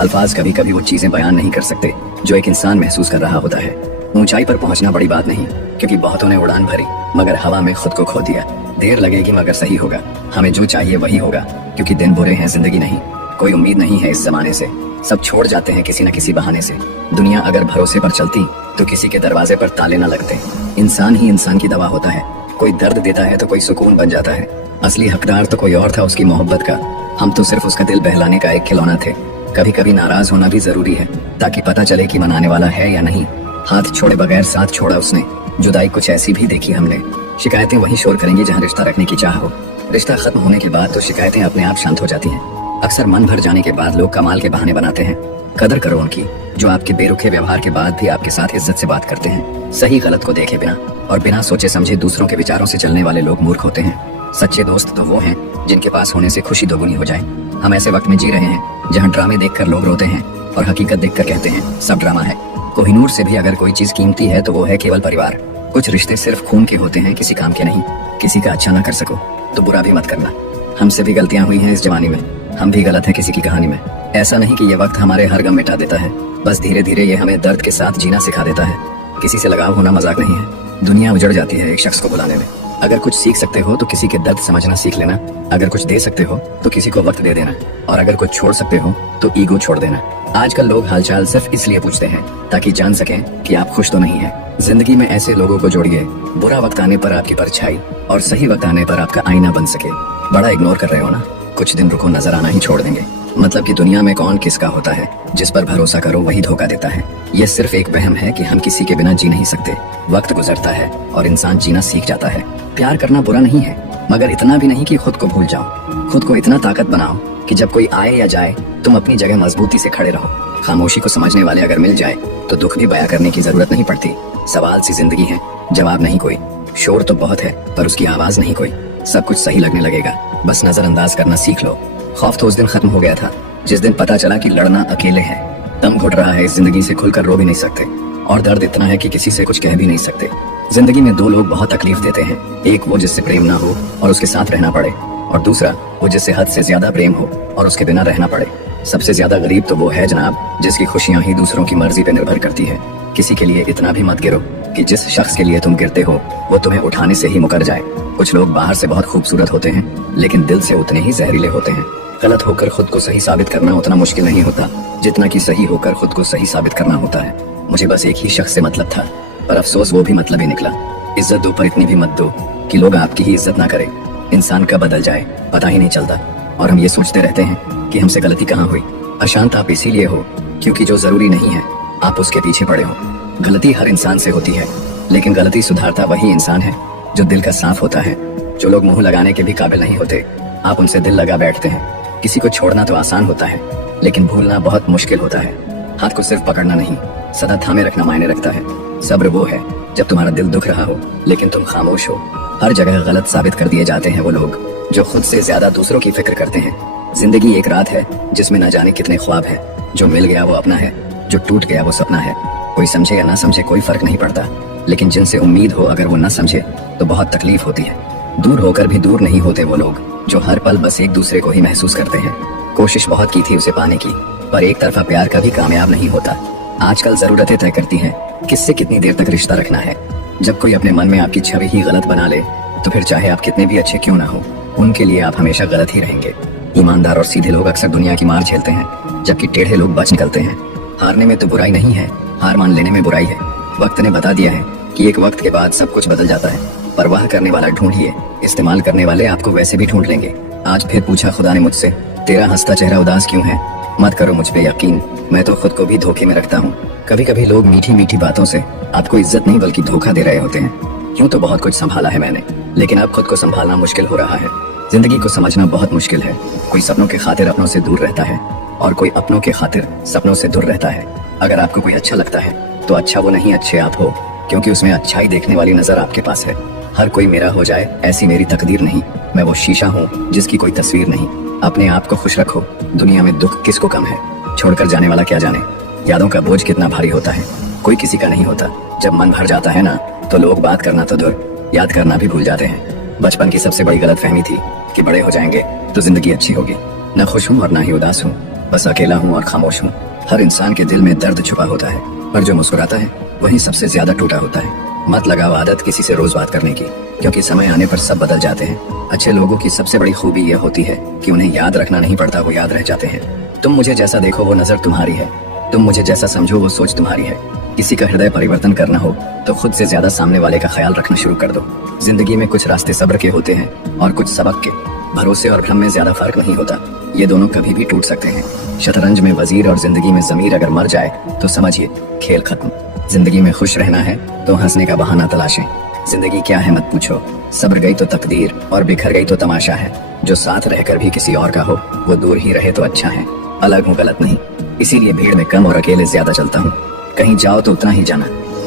अल्फाज कभी कभी वो चीजें बयान नहीं कर सकते जो एक इंसान महसूस कर रहा होता है। ऊंचाई पर पहुंचना बड़ी बात नहीं, क्योंकि बहुतों ने उड़ान भरी मगर हवा में खुद को खो दिया। देर लगेगी मगर सही होगा। हमें जो चाहिए वही होगा, क्योंकि दिन बुरे हैं जिंदगी नहीं। कोई उम्मीद नहीं है इस जमाने से, सब छोड़ जाते हैं किसी न किसी बहाने से। दुनिया अगर भरोसे पर चलती तो किसी के दरवाजे पर ताले न लगते। इंसान ही इंसान की दवा होता है। कोई दर्द देता है तो कोई सुकून बन जाता है। असली हकदार तो कोई और था उसकी मोहब्बत का। हम तो सिर्फ उसका दिल बहलाने का एक खिलौना थे। कभी कभी नाराज होना भी जरूरी है, ताकि पता चले कि मनाने वाला है या नहीं। हाथ छोड़े बगैर साथ छोड़ा उसने। जुदाई कुछ ऐसी भी देखी हमने। शिकायतें वही शोर करेंगी जहाँ रिश्ता रखने की चाह हो। रिश्ता खत्म होने के बाद तो शिकायतें अपने आप शांत हो जाती हैं। अक्सर मन भर जाने के बाद लोग कमाल के बहाने बनाते हैं। कदर करो उनकी, जो आपके बेरुखे व्यवहार के बाद भी आपके साथ इज्जत से बात करते हैं। सही गलत को देखे बिना और बिना सोचे समझे दूसरों के विचारों से चलने वाले लोग मूर्ख होते हैं। सच्चे दोस्त तो वो हैं जिनके पास होने से खुशी दोगुनी हो जाए। हम ऐसे वक्त में जी रहे हैं जहाँ ड्रामे देखकर लोग रोते हैं और हकीकत देखकर कहते हैं सब ड्रामा है। कोहिनूर से भी अगर कोई चीज कीमती है तो वो है केवल परिवार। कुछ रिश्ते सिर्फ खून के होते हैं, किसी काम के नहीं। किसी का अच्छा ना कर सको तो बुरा भी मत करना। हमसे भी गलतियां हुई हैं इस जवानी में, हम भी गलत हैं किसी की कहानी में। ऐसा नहीं कि ये वक्त हमारे हर गम मिटा देता है, बस धीरे धीरे ये हमें दर्द के साथ जीना सिखा देता है। किसी से लगाव होना मजाक नहीं है। दुनिया उजड़ जाती है एक शख्स को बुलाने में। अगर कुछ सीख सकते हो तो किसी के दर्द समझना सीख लेना। अगर कुछ दे सकते हो तो किसी को वक्त दे देना, और अगर कुछ छोड़ सकते हो तो ईगो छोड़ देना। आजकल लोग हालचाल सिर्फ इसलिए पूछते हैं ताकि जान सकें कि आप खुश तो नहीं हैं। जिंदगी में ऐसे लोगों को जोड़िए, बुरा वक्त आने पर आपकी परछाई और सही वक्त आने पर आपका आईना बन सके। बड़ा इग्नोर कर रहे हो ना, कुछ दिन रुको, नजर आना ही छोड़ देंगे। मतलब कि दुनिया में कौन किसका होता है, जिस पर भरोसा करो वही धोखा देता है। यह सिर्फ एक वहम है कि हम किसी के बिना जी नहीं सकते। वक्त गुजरता है और इंसान जीना सीख जाता है। प्यार करना बुरा नहीं है, मगर इतना भी नहीं कि खुद को भूल जाओ। खुद को इतना ताकत बनाओ कि जब कोई आए या जाए तुम अपनी जगह मजबूती से खड़े रहो। खामोशी को समझने वाले अगर मिल जाए तो दुख भी बयां करने की जरूरत नहीं पड़ती। सवाल सी जिंदगी है, जवाब नहीं कोई। शोर तो बहुत है पर उसकी आवाज नहीं कोई। सब कुछ सही लगने लगेगा, बस नजरअंदाज करना सीख लो। खौफ तो उस दिन खत्म हो गया था जिस दिन पता चला कि लड़ना अकेले है। दम घुट रहा है इस जिंदगी से, खुलकर रो भी नहीं सकते, और दर्द इतना है कि किसी से कुछ कह भी नहीं सकते। जिंदगी में दो लोग बहुत तकलीफ देते हैं। एक वो जिससे प्रेम ना हो और उसके साथ रहना पड़े, और दूसरा वो जिससे हद से ज्यादा प्रेम हो और उसके बिना रहना पड़े। सबसे ज्यादा गरीब तो वो है जनाब जिसकी खुशियां ही दूसरों की मर्जी पे निर्भर करती है। किसी के लिए इतना भी मत गिरो कि जिस शख्स के लिए तुम गिरते हो वो तुम्हें उठाने से ही मुकर जाए। कुछ लोग बाहर से बहुत खूबसूरत होते हैं लेकिन दिल से उतने ही जहरीले होते हैं। गलत होकर खुद को सही साबित करना उतना मुश्किल नहीं होता जितना कि सही होकर खुद को सही साबित करना होता है। मुझे बस एक ही शख्स से मतलब था, पर अफसोस वो भी मतलब ही निकला। इज्जत दो पर इतनी भी मत दो कि लोग आपकी ही इज्जत ना करें। इंसान कब बदल जाए पता ही नहीं चलता, और हम ये सोचते रहते हैं कि हमसे गलती कहाँ हुई। अशांत आप इसीलिए हो क्योंकि जो जरूरी नहीं है आप उसके पीछे पड़े हो। गलती हर इंसान से होती है, लेकिन गलती सुधारता वही इंसान है जो दिल का साफ होता है। जो लोग मुंह लगाने के भी काबिल नहीं होते, आप उनसे दिल लगा बैठते हैं। किसी को छोड़ना तो आसान होता है, लेकिन भूलना बहुत मुश्किल होता है। हाथ को सिर्फ पकड़ना नहीं, सदा थामे रखना मायने रखता है। सब्र वो है जब तुम्हारा दिल दुख रहा हो लेकिन तुम खामोश हो। हर जगह गलत साबित कर दिए जाते हैं वो लोग जो खुद से ज्यादा दूसरों की फिक्र करते हैं। जिंदगी एक रात है जिसमें न जाने कितने ख्वाब है। जो मिल गया वो अपना है, जो टूट गया वो सपना है। कोई समझे या ना समझे कोई फर्क नहीं पड़ता, लेकिन जिनसे उम्मीद हो अगर वो न समझे तो बहुत तकलीफ होती है। दूर होकर भी दूर नहीं होते वो लोग जो हर पल बस एक दूसरे को ही महसूस करते हैं। कोशिश बहुत की थी उसे पाने की, पर एक तरफा प्यार कभी कामयाब नहीं होता। आजकल जरूरतें तय करती हैं किससे कितनी देर तक रिश्ता रखना है। जब कोई अपने मन में आपकी छवि ही गलत बना ले तो फिर चाहे आप कितने भी अच्छे क्यों ना हो, उनके लिए आप हमेशा गलत ही रहेंगे। ईमानदार और सीधे लोग अक्सर दुनिया की मार झेलते हैं, जबकि टेढ़े लोग बच निकलते हैं। हारने में तो बुराई नहीं है, हार मान लेने में बुराई है। वक्त ने बता दिया है कि एक वक्त के बाद सब कुछ बदल जाता है। परवाह करने वाला ढूंढिए, इस्तेमाल करने वाले आपको वैसे भी ढूंढ लेंगे। आज फिर पूछा खुदा ने मुझसे, तेरा हंसता चेहरा उदास क्यों है? मत करो मुझ पे यकीन, मैं तो खुद को भी धोखे में रखता हूँ। कभी कभी लोग मीठी मीठी बातों से आपको इज्जत नहीं बल्कि धोखा दे रहे होते हैं। यूं तो बहुत कुछ संभाला है मैंने, लेकिन अब खुद को संभालना मुश्किल हो रहा है। जिंदगी को समझना बहुत मुश्किल है। कोई सपनों के खातिर अपनों से दूर रहता है और कोई अपनों के खातिर सपनों से दूर रहता है। अगर आपको कोई अच्छा लगता है तो अच्छा वो नहीं अच्छे आप हो, क्योंकि उसमें अच्छाई देखने वाली नजर आपके पास है। हर कोई मेरा हो जाए ऐसी मेरी तकदीर नहीं। मैं वो शीशा हूँ जिसकी कोई तस्वीर नहीं। अपने आप को खुश रखो, दुनिया में दुख किसको कम है। छोड़कर जाने वाला क्या जाने यादों का बोझ कितना भारी होता है। कोई किसी का नहीं होता। जब मन भर जाता है ना तो लोग बात करना तो दूर, याद करना भी भूल जाते हैं। बचपन की सबसे बड़ी गलतफहमी थी कि बड़े हो जाएंगे तो जिंदगी अच्छी होगी। न खुश हूँ और ना ही उदास हूँ, बस अकेला हूँ और खामोश हूँ। हर इंसान के दिल में दर्द छुपा होता है, पर जो मुस्कुराता है वही सबसे ज्यादा टूटा होता है। मत लगाओ आदत किसी से रोज बात करने की, क्योंकि समय आने पर सब बदल जाते हैं। अच्छे लोगों की सबसे बड़ी खूबी यह होती है कि उन्हें याद रखना नहीं पड़ता, वो याद रह जाते हैं। तुम मुझे जैसा देखो वो नजर तुम्हारी है, तुम मुझे जैसा समझो वो सोच तुम्हारी है। किसी का हृदय परिवर्तन करना हो तो खुद से ज्यादा सामने वाले का ख्याल रखना शुरू कर दो। जिंदगी में कुछ रास्ते सब्र के होते हैं और कुछ सबक के। भरोसे और भ्रम में ज्यादा फर्क नहीं होता, ये दोनों कभी भी टूट सकते हैं। शतरंज में वजीर और जिंदगी में जमीर अगर मर जाए तो समझिए खेल खत्म। जिंदगी में खुश रहना है तो हंसने का बहाना तलाशें। जिंदगी क्या है मत पूछो, सब्र गई तो तकदीर और बिखर गई तो तमाशा है। जो साथ रहकर भी किसी और का हो वो दूर ही रहे तो अच्छा है। अलग हूँ गलत नहीं, इसीलिए भीड़ में कम और अकेले ज्यादा चलता हूँ। कहीं जाओ तो उतना ही जाना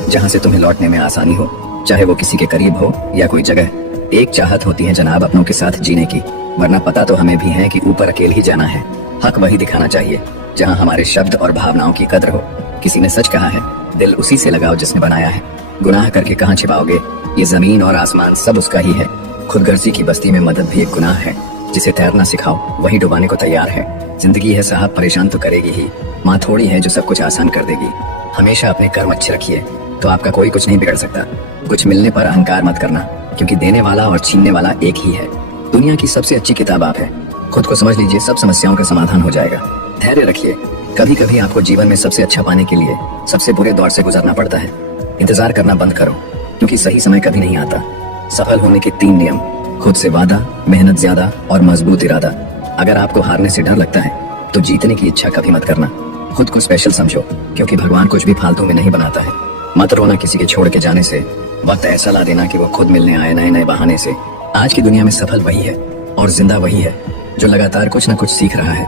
जहाँ से तुम्हें लौटने में आसानी हो, चाहे वो किसी के करीब हो या कोई जगह। एक चाहत होती है जनाब अपनों के साथ जीने की, वरना पता तो हमें भी है कि ऊपर अकेले ही जाना है। हक वही दिखाना चाहिए जहाँ हमारे शब्द और भावनाओं की कदर हो। किसी ने सच कहा है, दिल उसी से लगाओ जिसने बनाया है। गुनाह करके कहाँ छिपाओगे, ये जमीन और आसमान सब उसका ही है। खुदगर्जी की बस्ती में मदद भी एक गुनाह है। जिसे तैरना सिखाओ वही डुबाने को तैयार है। जिंदगी है साहब, परेशान तो करेगी ही, माँ थोड़ी है जो सब कुछ आसान कर देगी। हमेशा अपने कर्म अच्छे रखिए तो आपका कोई कुछ नहीं बिगड़ सकता। कुछ मिलने पर अहंकार मत करना, क्योंकि देने वाला और छीनने वाला एक ही है। दुनिया की सबसे अच्छी किताब आप है। खुद को समझ लीजिए, सब समस्याओं का समाधान हो जाएगा। धैर्य रखिए, कभी कभी आपको जीवन में सबसे अच्छा पाने के लिए सबसे बुरे दौर से गुजरना पड़ता है। इंतजार करना बंद करो, क्योंकि सही समय कभी नहीं आता। सफल होने के 3 नियम: खुद से वादा, मेहनत ज्यादा और मजबूत इरादा। अगर आपको हारने से डर लगता है तो जीतने की इच्छा कभी मत करना। खुद को स्पेशल समझो, क्योंकि भगवान कुछ भी फालतू में नहीं बनाता है। मत रोना किसी के छोड़ के जाने से, वक्त ऐसा ला देना कि वो खुद मिलने आए नए नए बहाने से। आज की दुनिया में सफल वही है और जिंदा वही है जो लगातार कुछ न कुछ सीख रहा है।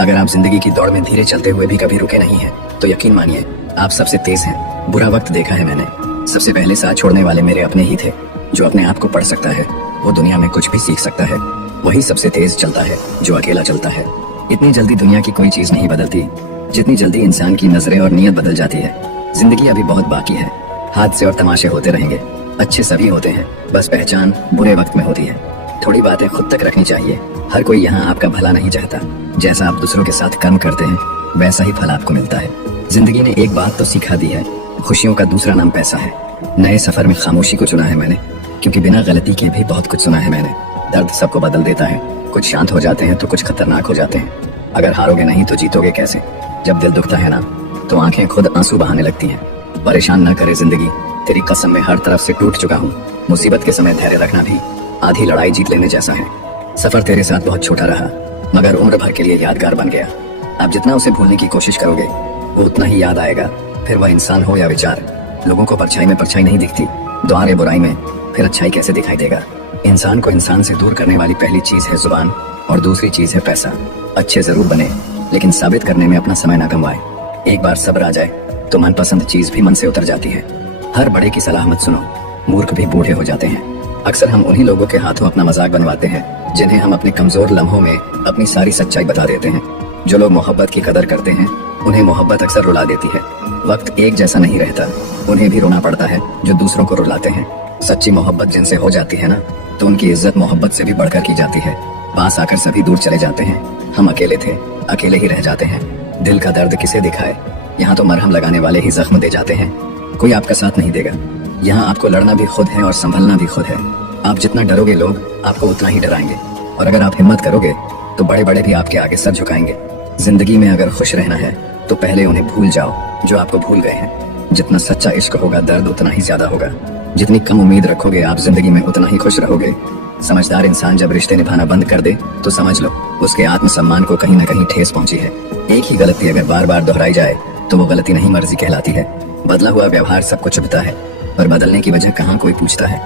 अगर आप जिंदगी की दौड़ में धीरे चलते हुए भी कभी रुके नहीं है तो यकीन मानिए आप सबसे तेज हैं। बुरा वक्त देखा है मैंने, सबसे पहले साथ छोड़ने वाले मेरे अपने ही थे। जो अपने आप को पढ़ सकता है वो दुनिया में कुछ भी सीख सकता है। वही सबसे तेज चलता है जो अकेला चलता है। इतनी जल्दी दुनिया की कोई चीज नहीं बदलती जितनी जल्दी इंसान की नजरें और नीयत बदल जाती है। जिंदगी अभी बहुत बाकी है, हादसे और तमाशे होते रहेंगे। अच्छे सभी होते हैं, बस पहचान बुरे वक्त में होती है। थोड़ी बातें खुद तक रखनी चाहिए। हर कोई यहाँ आपका भला नहीं चाहता। जैसा आप दूसरों के साथ कर्म करते हैं वैसा ही फल आपको मिलता है। जिंदगी ने एक बात तो सिखा दी है, खुशियों का दूसरा नाम पैसा है। नए सफर में खामोशी को चुना है मैंने, क्योंकि बिना गलती के भी बहुत कुछ सुना है मैंने। दर्द सबको बदल देता है, कुछ शांत हो जाते हैं तो कुछ खतरनाक हो जाते हैं। अगर हारोगे नहीं तो जीतोगे कैसे। जब दिल दुखता है ना तो आंखें खुद आंसू बहाने लगती हैं। परेशान न करे जिंदगी, तेरी कसम में हर तरफ से टूट चुका हूँ। मुसीबत के समय धैर्य रखना भी आधी लड़ाई जीत लेने जैसा है। सफर तेरे साथ बहुत छोटा रहा, मगर उम्र भर के लिए यादगार बन गया। आप जितना उसे भूलने की कोशिश करोगे वो उतना ही याद आएगा। फिर वह इंसान हो या विचार, लोगों को परछाई में परछाई नहीं दिखती, द्वार बुराई में फिर अच्छाई कैसे दिखाई देगा। इंसान को इंसान से दूर करने वाली पहली चीज है जुबान और दूसरी चीज है पैसा। अच्छे जरूर बने लेकिन साबित करने में अपना समय ना गंवाए। एक बार सब्र आ जाए तो मनपसंद चीज भी मन से उतर जाती है। हर बड़े की सलाह मत सुनो, मूर्ख भी बूढ़े हो जाते हैं। अक्सर हम उन्हीं लोगों के हाथों अपना मजाक बनवाते हैं जिन्हें हम अपने कमजोर लम्हों में अपनी सारी सच्चाई बता देते हैं। जो लोग मोहब्बत की कदर करते हैं उन्हें मोहब्बत अक्सर रुला देती है। वक्त एक जैसा नहीं रहता, उन्हें भी रोना पड़ता है जो दूसरों को रुलाते हैं। सच्ची मोहब्बत जिनसे हो जाती है ना तो उनकी इज्जत मोहब्बत से भी बढ़कर की जाती है। पास आकर सभी दूर चले जाते हैं। हम अकेले थे, अकेले ही रह जाते हैं। दिल का दर्द किसे दिखाए, यहाँ तो मरहम लगाने वाले ही जख्म दे जाते हैं। कोई आपका साथ नहीं देगा। यहाँ आपको लड़ना भी खुद है और संभलना भी खुद है। आप जितना डरोगे लोग आपको उतना ही डराएंगे, और अगर आप हिम्मत करोगे तो बड़े बड़े भी आपके आगे सर झुकाएंगे। जिंदगी में अगर खुश रहना है तो पहले उन्हें भूल जाओ जो आपको भूल गए हैं। जितना सच्चा इश्क होगा दर्द उतना ही ज्यादा होगा। जितनी कम उम्मीद रखोगे आप जिंदगी में उतना ही खुश रहोगे। समझदार इंसान जब रिश्ते निभाना बंद कर दे तो समझ लो उसके आत्मसम्मान को कहीं न कहीं ठेस पहुंची है। एक ही गलती अगर बार बार दोहराई जाए तो वो गलती नहीं मर्जी कहलाती है। बदला हुआ व्यवहार सबको चुभता है, पर बदलने की वजह कहाँ कोई पूछता है।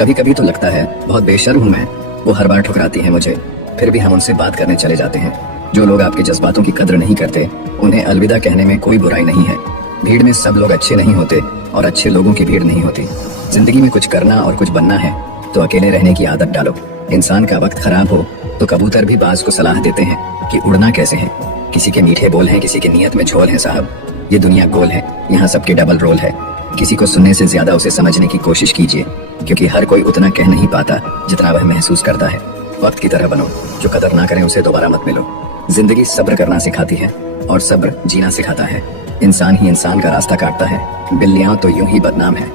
कभी कभी तो लगता है बहुत बेशर्म हूँ मैं, वो हर बार ठुकराती है मुझे, फिर भी हम उनसे बात करने चले जाते हैं। जो लोग आपके जज्बातों की कदर नहीं करते उन्हें अलविदा कहने में कोई बुराई नहीं है। भीड़ में सब लोग अच्छे नहीं होते और अच्छे लोगों की भीड़ नहीं होती। जिंदगी में कुछ करना और कुछ बनना है तो अकेले रहने की आदत डालो। इंसान का वक्त खराब हो तो कबूतर भी बाज को सलाह देते हैं कि उड़ना कैसे है। किसी के मीठे बोल हैं, किसी के नियत में झोल है साहब। ये दुनिया गोल है, यहाँ सबके डबल रोल है। किसी को सुनने से ज्यादा उसे समझने की कोशिश कीजिए, क्योंकि हर कोई उतना कह नहीं पाता जितना वह महसूस करता है। वक्त की तरह बनो, जो कदर ना करें उसे दोबारा मत मिलो। जिंदगी सब्र करना सिखाती है और सब्र जीना सिखाता है। इंसान ही इंसान का रास्ता काटता है, बिल्लियां तो यूं ही बदनाम है।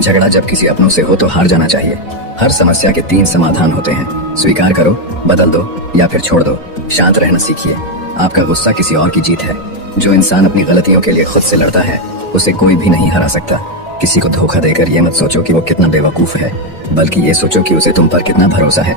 झगड़ा जब किसी अपनों से हो तो हार जाना चाहिए। हर समस्या के 3 समाधान होते हैं, स्वीकार करो, बदल दो या फिर छोड़ दो। शांत रहना सीखिए, आपका गुस्सा किसी और की जीत है। जो इंसान अपनी गलतियों के लिए खुद से लड़ता है उसे कोई भी नहीं हरा सकता। किसी को धोखा देकर ये मत सोचो कि वो कितना बेवकूफ है, बल्कि ये सोचो कि उसे तुम पर कितना भरोसा है।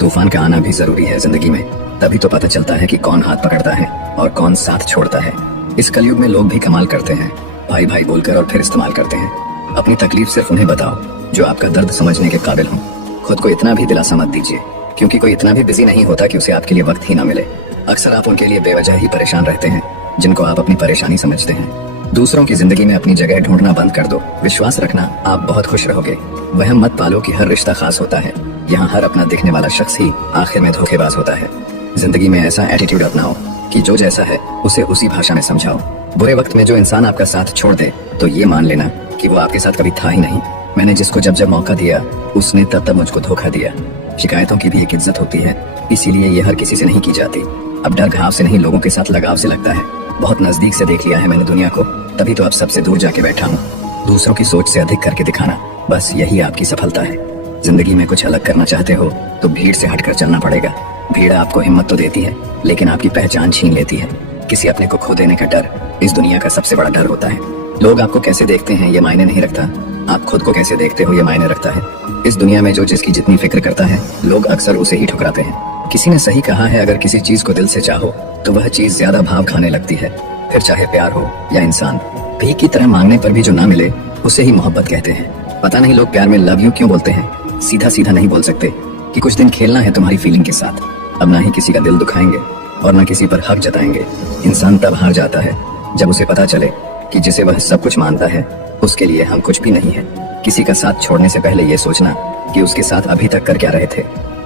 तूफान का आना भी जरूरी है जिंदगी में, तभी तो पता चलता है कि कौन हाथ पकड़ता है और कौन साथ छोड़ता है। इस कलयुग में लोग भी कमाल करते हैं, भाई भाई बोलकर और फिर इस्तेमाल करते हैं। अपनी तकलीफ सिर्फ उन्हें बताओ जो आपका दर्द समझने के काबिल हो। खुद को इतना भी दिलासा मत दीजिए, क्योंकि कोई इतना भी बिजी नहीं होता कि उसे आपके लिए वक्त ही ना मिले। अक्सर आप उनके लिए बेवजह ही परेशान रहते हैं जिनको आप अपनी परेशानी समझते हैं। दूसरों की जिंदगी में अपनी जगह ढूंढना बंद कर दो। विश्वास रखना, आप बहुत खुश रहोगे। वहम मत पालो कि हर रिश्ता खास होता है। यहाँ हर अपना दिखने वाला शख्स ही आखिर में धोखेबाज होता है। जिंदगी में ऐसा एटीट्यूड अपनाओ कि जो जैसा है उसे उसी भाषा में समझाओ। बुरे वक्त में जो इंसान आपका साथ छोड़ दे तो ये मान लेना कि वो आपके साथ कभी था ही नहीं। मैंने जिसको जब जब मौका दिया उसने तब तब मुझको धोखा दिया। शिकायतों की भी एक इज्जत होती है, इसीलिए ये हर किसी से नहीं की जाती। अब डर घाव से नहीं, लोगों के साथ लगाव से लगता है। बहुत नजदीक से देख लिया है मैंने दुनिया को, तभी तो अब सबसे दूर जाके बैठा हूँ। दूसरों की सोच से अधिक करके दिखाना, बस यही आपकी सफलता है। जिंदगी में कुछ अलग करना चाहते हो तो भीड़ से हटकर चलना पड़ेगा। भीड़ आपको हिम्मत तो देती है लेकिन आपकी पहचान छीन लेती है। किसी अपने को खो देने का डर इस दुनिया का सबसे बड़ा डर होता है। लोग आपको कैसे देखते हैं ये मायने नहीं रखता, आप खुद को कैसे देखते हो ये मायने रखता है। इस दुनिया में जो जिसकी जितनी फिक्र करता है लोग अक्सर उसे ही ठुकराते हैं। किसी ने सही कहा है, अगर किसी चीज को दिल से चाहो तो वह चीज ज्यादा भाव खाने लगती है। फिर चाहे प्यार हो या इंसान, भीख की तरह मांगने पर भी जो ना मिले उसे ही मोहब्बत कहते हैं। पता नहीं लोग प्यार में लव यू क्यों बोलते हैं, सीधा सीधा नहीं बोल सकते कि कुछ दिन खेलना है तुम्हारी फीलिंग के साथ। अब ना ही किसी का दिल दुखाएंगे और ना किसी पर हक जताएंगे। इंसान तब हार जाता है जब उसे पता चले कि जिसे वह सब कुछ मानता है उसके लिए हम कुछ भी नहीं है। किसी का साथ छोड़ने से पहले ये सोचना कि उसके साथ अभी तक कर क्या रहे थे।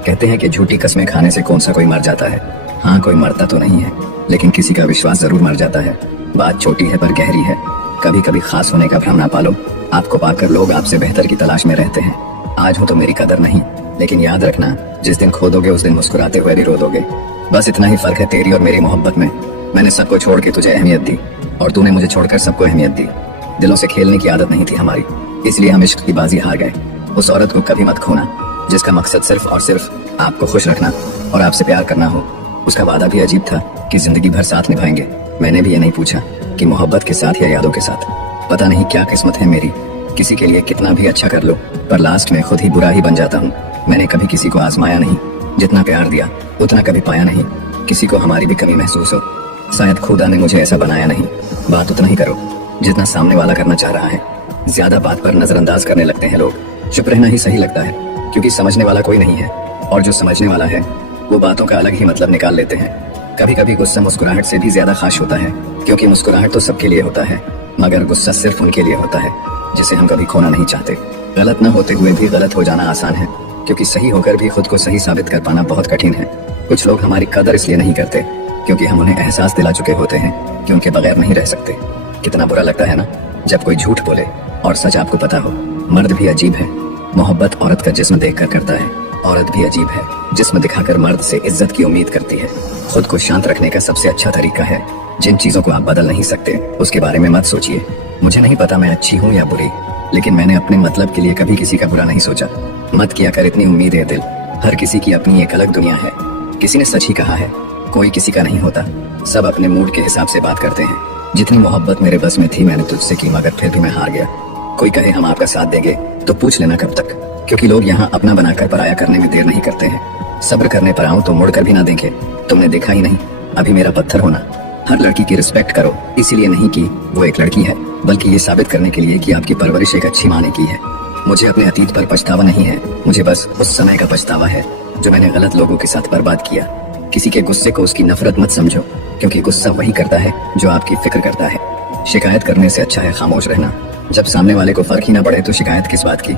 कहते हैं कि झूठी कस्में खाने से कौन सा कोई मर जाता है। हाँ, कोई मरता तो नहीं है, लेकिन किसी का विश्वास जरूर मर जाता है। बात छोटी है पर गहरी है। कभी कभी खास होने का भ्रम ना पालो। आपको पाकर लोग आपसे बेहतर की तलाश में रहते हैं। आज हूँ तो मेरी कदर नहीं, लेकिन याद रखना जिस दिन खो दोगे उस दिन मुस्कुराते हुए भी रो दोगे। बस इतना ही फर्क है तेरी और मेरी मोहब्बत में। मैंने सबको छोड़ के तुझे अहमियत दी और तूने मुझे छोड़कर सबको अहमियत दी। दिलों से खेलने की आदत नहीं थी हमारी, इसलिए हम इश्क की बाजी हार गए। उस औरत को कभी मत खोना जिसका मकसद सिर्फ और सिर्फ आपको खुश रखना और आपसे प्यार करना हो। उसका वादा भी अजीब था कि जिंदगी भर साथ निभाएंगे। मैंने भी ये नहीं पूछा कि मोहब्बत के साथ या यादों के साथ। पता नहीं क्या किस्मत है मेरी, किसी के लिए कितना भी अच्छा कर लो पर लास्ट में खुद ही बुरा ही बन जाता हूँ। मैंने कभी किसी को आजमाया नहीं, जितना प्यार दिया उतना कभी पाया नहीं। किसी को हमारी भी कमी महसूस हो, शायद खुदा ने मुझे ऐसा बनाया नहीं। बात उतना ही करो जितना सामने वाला करना चाह रहा है। ज्यादा बात पर नजरअंदाज करने लगते हैं लोग। चुप रहना ही सही लगता है, क्योंकि समझने वाला कोई नहीं है और जो समझने वाला है वो बातों का अलग ही मतलब निकाल लेते हैं। कभी कभी गुस्सा मुस्कुराहट से भी ज्यादा खास होता है, क्योंकि मुस्कुराहट तो सबके लिए होता है मगर गुस्सा सिर्फ उनके लिए होता है जिसे हम कभी खोना नहीं चाहते। गलत न होते हुए भी गलत हो जाना आसान है, क्योंकि सही होकर भी खुद को सही साबित कर पाना बहुत कठिन है। कुछ लोग हमारी कदर इसलिए नहीं करते क्योंकि हम उन्हें एहसास दिला चुके होते हैं कि उनके बगैर नहीं रह सकते। कितना बुरा लगता है ना जब कोई झूठ बोले और सच आपको पता हो। मर्द भी अजीब है, मोहब्बत औरत का जिस्म देखकर करता है। औरत भी अजीब है, जिस्म दिखाकर मर्द से इज्जत की उम्मीद करती है। खुद को शांत रखने का सबसे अच्छा तरीका है, जिन चीजों को आप बदल नहीं सकते उसके बारे में मत सोचिए। मुझे नहीं पता मैं अच्छी हूँ या बुरी, लेकिन मैंने अपने मतलब के लिए कभी किसी का बुरा नहीं सोचा। मत किया कर इतनी उम्मीद है दिल, हर किसी की अपनी एक अलग दुनिया है। किसी ने सच ही कहा है, कोई किसी का नहीं होता, सब अपने मूड के हिसाब से बात करते हैं। जितनी मोहब्बत मेरे बस में थी मैंने तुझसे की, मगर फिर भी मैं हार गया। कोई कहे हम आपका साथ देंगे तो पूछ लेना कब तक, क्योंकि लोग यहाँ अपना बनाकर पराया करने में देर नहीं करते हैं। सब्र करने पर आऊं तो मुड़कर भी ना देखे, तुमने देखा ही नहीं अभी मेरा पत्थर होना। हर लड़की की रिस्पेक्ट करो, इसीलिए नहीं कि वो एक लड़की है, बल्कि ये साबित करने के लिए कि आपकी परवरिश एक अच्छी माँ ने की है। मुझे अपने अतीत पर पछतावा नहीं है, मुझे बस उस समय का पछतावा है जो मैंने गलत लोगों के साथ बर्बाद किया। किसी के गुस्से को उसकी नफरत मत समझो, क्योंकि गुस्सा वही करता है जो आपकी फिक्र करता है। शिकायत करने से अच्छा है खामोश रहना। जब सामने वाले को फर्क ही ना पड़े तो शिकायत किस बात की।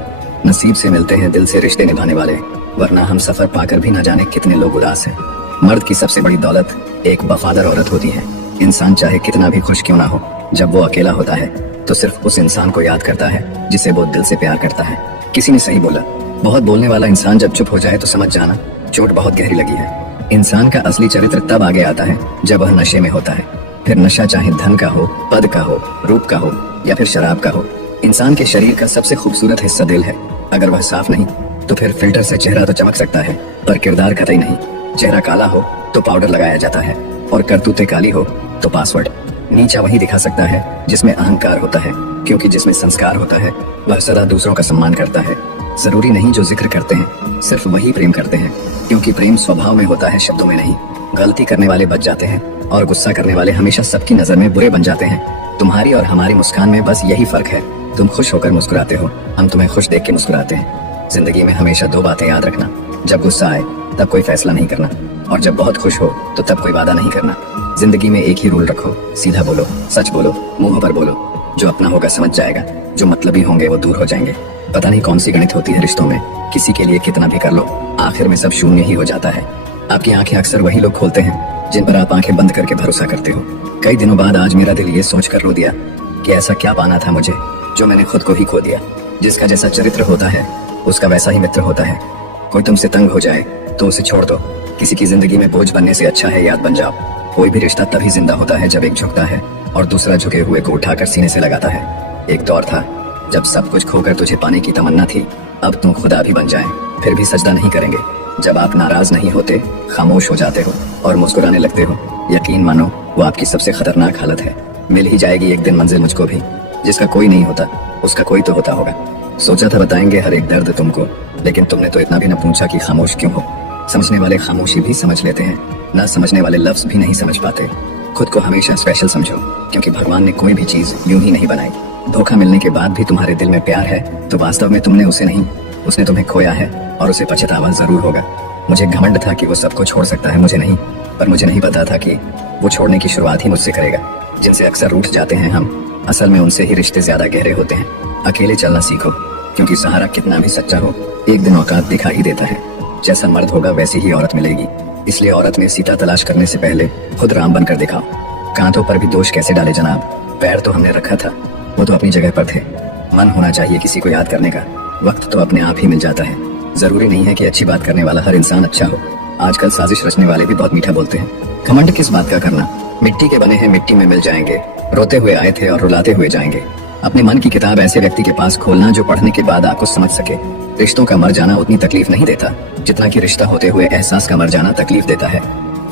नसीब से मिलते हैं दिल से रिश्ते निभाने वाले, वरना हम सफर पाकर भी न जाने कितने लोग उदास हैं। मर्द की सबसे बड़ी दौलत एक वफादार औरत होती है। इंसान चाहे कितना भी खुश क्यों ना हो, जब वो अकेला होता है तो सिर्फ उस इंसान को याद करता है जिसे वो दिल से प्यार करता है। किसी ने सही बोला, बहुत बोलने वाला इंसान जब चुप हो जाए तो समझ जाना चोट बहुत गहरी लगी है। इंसान का असली चरित्र तब आगे आता है जब वह नशे में होता है। फिर नशा चाहे धन का हो, पद का हो, रूप का हो या फिर शराब का हो। इंसान के शरीर का सबसे खूबसूरत हिस्सा दिल है। अगर वह साफ नहीं तो फिर फिल्टर से चेहरा तो चमक सकता है पर किरदार कतई नहीं। चेहरा काला हो तो पाउडर लगाया जाता है और करतूतें काली हो तो पासवर्ड। नीचा वही दिखा सकता है जिसमें अहंकार होता है, क्योंकि जिसमें संस्कार होता है वह सदा दूसरों का सम्मान करता है। जरूरी नहीं जो जिक्र करते हैं सिर्फ वही प्रेम करते हैं, क्योंकि प्रेम स्वभाव में होता है, शब्दों में नहीं। गलती करने वाले बच जाते हैं और गुस्सा करने वाले हमेशा सबकी नजर में बुरे बन जाते हैं। तुम्हारी और हमारी मुस्कान में बस यही फर्क है। तुम खुश होकर मुस्कुराते हो, हम तुम्हें खुश देख के मुस्कुराते हैं। जिंदगी में हमेशा दो बातें याद रखना, जब गुस्सा आए तब कोई फैसला नहीं करना, और जब बहुत खुश हो तो तब कोई वादा नहीं करना। जिंदगी में एक ही रूल रखो, सीधा बोलो, सच बोलो, मुंह पर बोलो। जो अपना होगा समझ जाएगा, जो मतलबी होंगे वो दूर हो जाएंगे। पता नहीं कौन सी गणित होती है रिश्तों में, किसी के लिए कितना भी कर लो आखिर में सब शून्य ही हो जाता है। आपकी आंखें अक्सर वही लोग खोलते हैं जिन पर आप आंखें बंद करके भरोसा करते हो। कई दिनों बाद आज मेरा दिल ये सोच कर रो दिया कि ऐसा क्या पाना था मुझे जो मैंने खुद को ही खो दिया। जिसका जैसा चरित्र होता है उसका वैसा ही मित्र होता है। कोई तुमसे तंग हो जाए तो उसे छोड़ दो। किसी की जिंदगी में बोझ बनने से अच्छा है याद बन जाओ। कोई भी रिश्ता तभी जिंदा होता है जब एक झुकता है और दूसरा झुके हुए को उठाकर सीने से लगाता है। एक दौर था जब सब कुछ खोकर तुझे पाने की तमन्ना थी, अब तुम खुदा भी बन जाए फिर भी सजदा नहीं करेंगे। जब आप नाराज नहीं होते, खामोश हो जाते हो और मुस्कुराने लगते हो, यकीन मानो वो आपकी सबसे खतरनाक हालत है। मिल ही जाएगी एक दिन मंजिल मुझको भी, जिसका कोई नहीं होता उसका कोई तो होता होगा। सोचा था बताएंगे हर एक दर्द तुमको, लेकिन तुमने तो इतना भी न पूछा कि खामोश क्यों हो। समझने वाले खामोशी भी समझ लेते हैं, ना समझने वाले लफ्ज भी नहीं समझ पाते। खुद को हमेशा स्पेशल समझो, क्योंकि भगवान ने कोई भी चीज यूं ही नहीं बनाई। धोखा मिलने के बाद भी तुम्हारे दिल में प्यार है तो वास्तव में तुमने उसे नहीं, उसने तुम्हें खोया है और उसे पछतावा जरूर होगा। मुझे घमंड था कि वो सबको छोड़ सकता है, मुझे नहीं, पर मुझे नहीं पता था कि वो छोड़ने की शुरुआत ही मुझसे करेगा। जिनसे अक्सर रूठ जाते हैं हम, असल में उनसे ही रिश्ते ज्यादा गहरे होते हैं। अकेले चलना सीखो, क्योंकि सहारा कितना भी सच्चा हो एक दिन औकात दिखा ही देता है। जैसा मर्द होगा वैसी ही औरत मिलेगी। इसलिए औरत में सीता तलाश करने से पहले खुद राम बनकर दिखाओ। कांधों पर भी दोष कैसे डाले जनाब, पैर तो हमने रखा था, वो तो अपनी जगह पर थे। मन होना चाहिए किसी को याद करने का, वक्त तो अपने आप ही मिल जाता है। जरूरी नहीं है कि अच्छी बात करने वाला हर इंसान अच्छा हो। आजकल साजिश रचने वाले भी बहुत मीठा बोलते हैं। घमंड किस बात का करना, मिट्टी के बने हैं मिट्टी में मिल जाएंगे। रोते हुए आए थे और रुलाते हुए जाएंगे। अपने मन की किताब ऐसे व्यक्ति के पास खोलना जो पढ़ने के बाद आपको समझ सके। रिश्तों का मर जाना उतनी तकलीफ नहीं देता जितना कि रिश्ता होते हुए एहसास का मर जाना तकलीफ देता है।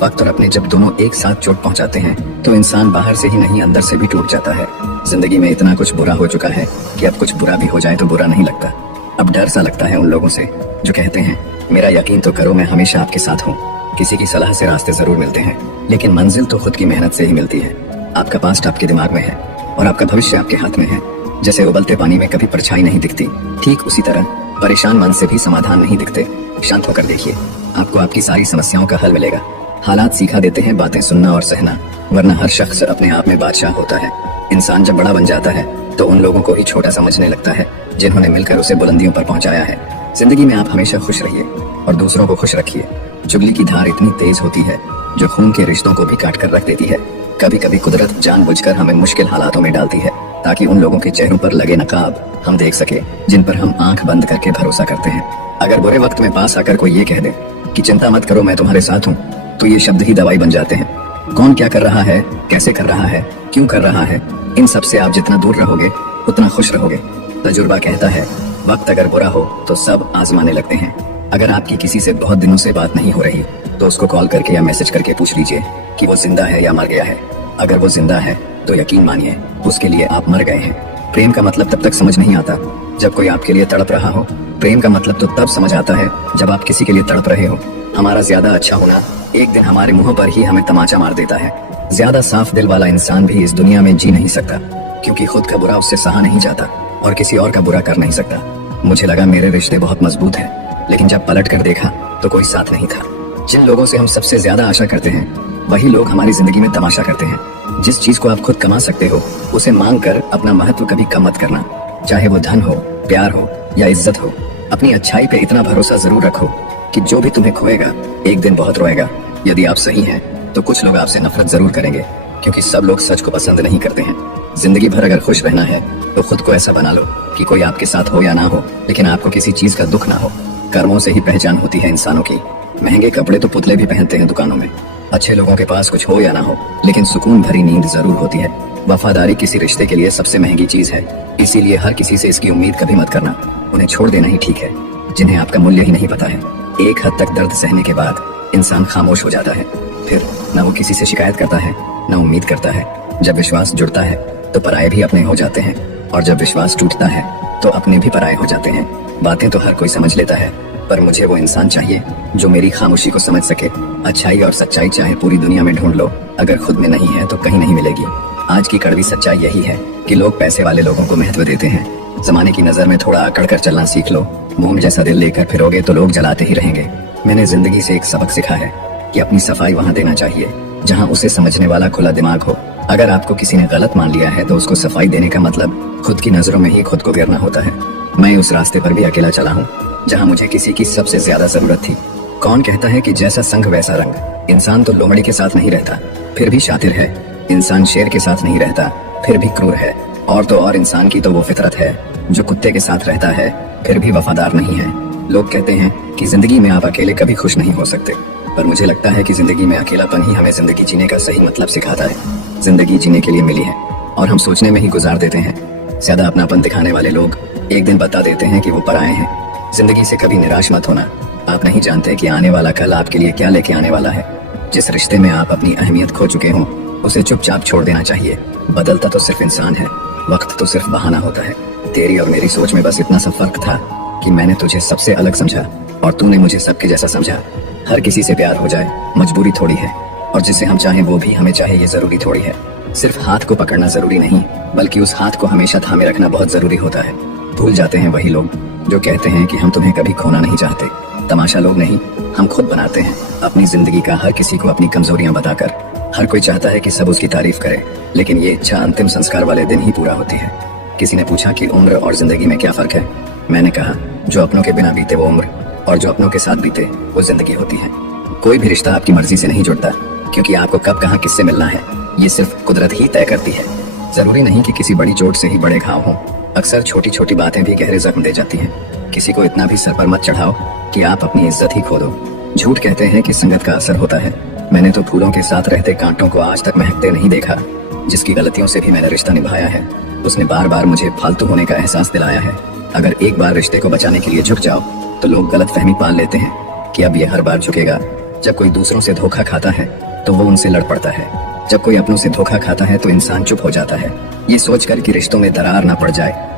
वक्त और अपने जब दोनों एक साथ चोट पहुंचाते हैं तो इंसान बाहर से ही नहीं अंदर से भी टूट जाता है। जिंदगी में इतना कुछ बुरा हो चुका है कि अब कुछ बुरा भी हो जाए तो बुरा नहीं लगता। अब डर सा लगता है उन लोगों से जो कहते हैं मेरा यकीन तो करो मैं हमेशा आपके साथ हूँ। किसी की सलाह से रास्ते जरूर मिलते हैं, लेकिन मंजिल तो खुद की मेहनत से ही मिलती है। आपका पास्ट आपके दिमाग में है और आपका भविष्य आपके हाथ में है। जैसे उबलते पानी में कभी परछाई नहीं दिखती, ठीक उसी तरह परेशान मन से भी समाधान नहीं दिखते। शांत होकर देखिए, आपको आपकी सारी समस्याओं का हल मिलेगा। हालात सिखा देते हैं बातें सुनना और सहना, वरना हर शख्स अपने आप में बादशाह होता है। इंसान जब बड़ा बन जाता है तो उन लोगों को ही छोटा समझने लगता है जिन्होंने मिलकर उसे बुलंदियों पर पहुंचाया है। जिंदगी में आप हमेशा खुश रहिए और दूसरों को खुश रखिए। चुगली की धार इतनी तेज होती है जो खून के रिश्तों को भी काट कर रख देती है। कभी कभी कुदरत जानबूझकर हमें मुश्किल हालातों में डालती है ताकि उन लोगों के चेहरों पर लगे नकाब हम देख सके जिन पर हम आंख बंद करके भरोसा करते हैं। अगर बुरे वक्त में पास आकर कोई ये कह दे कि चिंता मत करो मैं तुम्हारे साथ हूँ, तो ये शब्द ही दवाई बन जाते हैं। कौन क्या कर रहा है, कैसे कर रहा है, क्यों कर रहा है, इन सब से आप जितना दूर रहोगे उतना खुश रहोगे। तजुर्बा कहता है वक्त अगर बुरा हो तो सब आजमाने लगते हैं। अगर आपकी किसी से बहुत दिनों से बात नहीं हो रही तो उसको कॉल करके या मैसेज करके पूछ लीजिए कि वो जिंदा है या मर गया है। अगर वो जिंदा है तो यकीन मानिए उसके लिए आप मर गए हैं। प्रेम का मतलब तब तक समझ नहीं आता जब कोई आपके लिए तड़प रहा हो। प्रेम का मतलब तो तब समझ आता है जब आप किसी के लिए तड़प रहे हो। हमारा ज्यादा अच्छा होना एक दिन हमारे मुंह पर ही हमें तमाचा मार देता है। ज्यादा साफ दिल वाला इंसान भी इस दुनिया में जी नहीं सकता, क्योंकि खुद का बुरा उससे सहा नहीं जाता और किसी और का बुरा कर नहीं सकता। मुझे लगा मेरे रिश्ते बहुत मजबूत हैं, लेकिन जब पलट कर देखा तो कोई साथ नहीं था। जिन लोगों से हम सबसे ज्यादा आशा करते हैं वही लोग हमारी जिंदगी में तमाशा करते हैं। जिस चीज को आप खुद कमा सकते हो उसे मांग कर अपना महत्व कभी कम मत करना, चाहे वो धन हो, प्यार हो या इज्जत हो। अपनी अच्छाई पे इतना भरोसा जरूर रखो कि जो भी तुम्हें खोएगा एक दिन बहुत रोएगा। यदि आप सही हैं तो कुछ लोग आपसे नफरत जरूर करेंगे, क्योंकि सब लोग सच को पसंद नहीं करते हैं। जिंदगी भर अगर खुश रहना है तो खुद को ऐसा बना लो कि कोई आपके साथ हो या ना हो, लेकिन आपको किसी चीज का दुख ना हो। कर्मों से ही पहचान होती है इंसानों की। महंगे कपड़े तो पुतले भी पहनते हैं दुकानों में। अच्छे लोगों के पास कुछ हो या ना हो, लेकिन सुकून भरी नींद जरूर होती है। वफादारी किसी रिश्ते के लिए सबसे महंगी चीज है, इसीलिए हर किसी से इसकी उम्मीद कभी मत करना। उन्हें छोड़ देना ही ठीक है, जिन्हें आपका मूल्य ही नहीं पता है। एक हद तक दर्द सहने के बाद इंसान खामोश हो जाता है, फिर न वो किसी से शिकायत करता है, न उम्मीद करता है। जब विश्वास जुड़ता है तो पराये भी अपने हो जाते हैं, और जब विश्वास टूटता है तो अपने भी पराये हो जाते हैं। बातें तो हर कोई समझ लेता है, पर मुझे वो इंसान चाहिए जो मेरी खामोशी को समझ सके। अच्छाई और सच्चाई चाहे पूरी दुनिया में ढूंढ लो, अगर खुद में नहीं है तो कहीं नहीं मिलेगी। आज की कड़वी सच्चाई यही है कि लोग पैसे वाले लोगों को महत्व देते हैं। जमाने की नजर में थोड़ा अकड़ कर चलना सीख लो। मोम जैसा दिल लेकर फिरोगे तो लोग जलाते ही रहेंगे। मैंने जिंदगी से एक सबक सीखा है कि अपनी सफाई वहाँ देना चाहिए जहाँ उसे समझने वाला खुला दिमाग हो। अगर आपको किसी ने गलत मान लिया है तो उसको सफाई देने का मतलब खुद की नजरों में ही खुद को गिरना होता है। मैं उस रास्ते पर भी अकेला चला हूँ जहाँ मुझे किसी की सबसे ज्यादा जरूरत थी। कौन कहता है कि जैसा संग वैसा रंग। इंसान तो लोमड़ी के साथ नहीं रहता, फिर भी शातिर है। इंसान शेर के साथ नहीं रहता, फिर भी क्रूर है। और तो और इंसान की तो वो फितरत है जो कुत्ते के साथ रहता है, फिर भी वफादार नहीं है। लोग कहते हैं कि जिंदगी में आप अकेले कभी खुश नहीं हो सकते, पर मुझे लगता है कि जिंदगी में अकेलापन ही हमें जिंदगी जीने का सही मतलब सिखाता है। जिंदगी जीने के लिए मिली है और हम सोचने में ही गुजार देते हैं। ज्यादा अपनापन दिखाने वाले लोग एक दिन बता देते हैं कि वो पराये हैं। जिंदगी से कभी निराश मत होना। आप नहीं जानते कि आने वाला कल आपके लिए क्या लेके आने वाला है। जिस रिश्ते में आप अपनी अहमियत खो चुके हो उसे चुपचाप छोड़ देना चाहिए। बदलता तो सिर्फ इंसान है, वक्त तो सिर्फ बहाना होता है। तेरी और मेरी सोच में बस इतना सा फर्क था कि मैंने तुझे सबसे अलग समझा और तूने मुझे सबके जैसा समझा। हर किसी से प्यार हो जाए मजबूरी थोड़ी है, और जिसे हम चाहें वो भी हमें चाहे ये जरूरी थोड़ी है। सिर्फ हाथ को पकड़ना जरूरी नहीं, बल्कि उस हाथ को हमेशा थामे रखना बहुत जरूरी होता है। भूल जाते हैं वही लोग जो कहते हैं कि हम तुम्हें कभी खोना नहीं चाहते। तमाशा लोग नहीं, हम खुद बनाते हैं अपनी जिंदगी का हर किसी को अपनी कमजोरियां बताकर। हर कोई चाहता है कि सब उसकी तारीफ करे, लेकिन ये इच्छा अंतिम संस्कार वाले दिन ही पूरा होती है। किसी ने पूछा कि उम्र और जिंदगी में क्या फर्क है। मैंने कहा, जो अपनों के बिना बीते वो उम्र, और जो अपनों के साथ बीते वो जिंदगी होती है। कोई भी रिश्ता आपकी मर्जी से नहीं जुड़ता, क्योंकि आपको कब कहाँ किससे मिलना है ये सिर्फ कुदरत ही तय करती है। जरूरी नहीं कि किसी बड़ी चोट से ही बड़े घाव हों, अक्सर छोटी छोटी बातें भी गहरे जख्म दे जाती हैं। किसी को इतना भी सर पर मत चढ़ाओ कि आप अपनी इज्जत ही खो दो। झूठ कहते हैं कि संगत का असर होता है। मैंने तो फूलों के साथ रहते कांटों को आज तक महकते नहीं देखा। जिसकी गलतियों से भी मैंने रिश्ता निभाया है, उसने बार बार मुझे फालतू होने का एहसास दिलाया है। अगर एक बार रिश्ते को बचाने के लिए झुक जाओ तो लोग गलत फहमी पाल लेते हैं कि अब ये हर बार झुकेगा। जब कोई दूसरों से धोखा खाता है तो वो उनसे लड़ पड़ता है। जब कोई अपनों से धोखा खाता है तो इंसान चुप हो जाता है, ये सोचकर कि रिश्तों में दरार ना पड़ जाए।